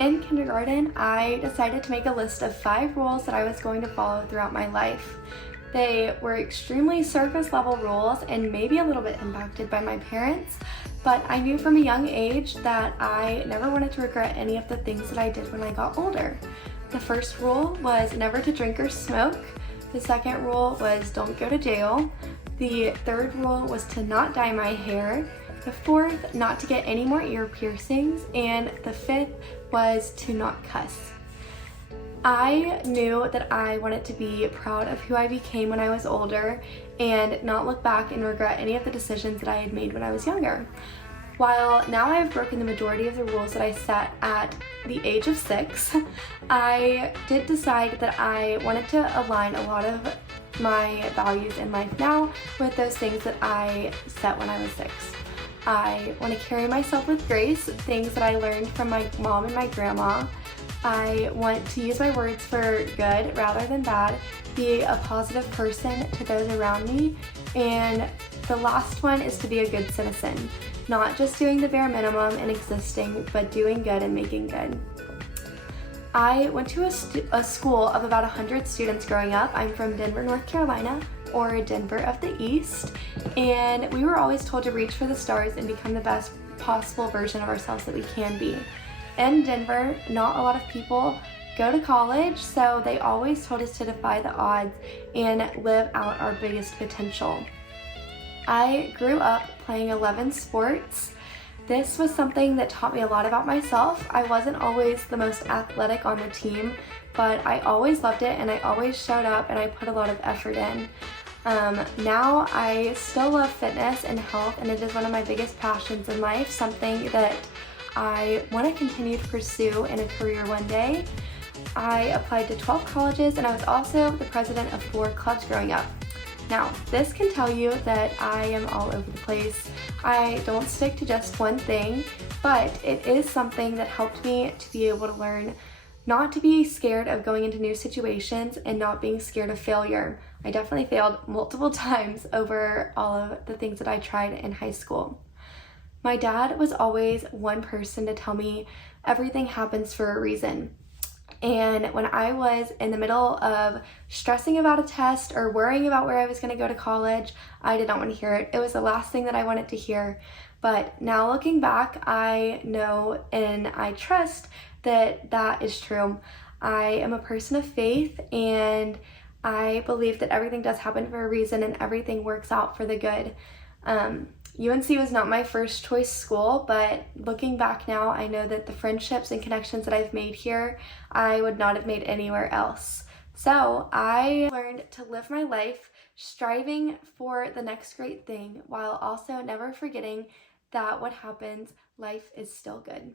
In kindergarten, I decided to make a list of 5 rules that I was going to follow throughout my life. They were extremely surface level rules and maybe a little bit impacted by my parents, but I knew from a young age that I never wanted to regret any of the things that I did when I got older. The first rule was never to drink or smoke. The second rule was don't go to jail. The third rule was to not dye my hair. The fourth, not to get any more ear piercings. And the fifth was to not cuss. I knew that I wanted to be proud of who I became when I was older and not look back and regret any of the decisions that I had made when I was younger. While now I have broken the majority of the rules that I set at the age of 6, I did decide that I wanted to align a lot of my values in life now with those things that I set when I was 6. I want to carry myself with grace, things that I learned from my mom and my grandma. I want to use my words for good rather than bad, be a positive person to those around me, and the last one is to be a good citizen. Not just doing the bare minimum and existing, but doing good and making good. I went to a school of about 100 students growing up. I'm from Denver, North Carolina, or Denver of the East, and we were always told to reach for the stars and become the best possible version of ourselves that we can be. In Denver, not a lot of people go to college, so they always told us to defy the odds and live out our biggest potential. I grew up playing 11 sports. This was something that taught me a lot about myself. I wasn't always the most athletic on the team, but I always loved it and I always showed up and I put a lot of effort in. Now I still love fitness and health, and it is one of my biggest passions in life, something that I want to continue to pursue in a career one day. I applied to 12 colleges and I was also the president of 4 clubs growing up. Now, this can tell you that I am all over the place. I don't stick to just one thing, but it is something that helped me to be able to learn not to be scared of going into new situations and not being scared of failure. I definitely failed multiple times over all of the things that I tried in high school. My dad was always one person to tell me everything happens for a reason. And when I was in the middle of stressing about a test or worrying about where I was going to go to college, I did not want to hear it. It was the last thing that I wanted to hear. But now looking back, I know and I trust that that is true. I am a person of faith, and I believe that everything does happen for a reason and everything works out for the good. UNC was not my first choice school, but looking back now, I know that the friendships and connections that I've made here, I would not have made anywhere else. So I learned to live my life striving for the next great thing while also never forgetting that what happens, life is still good.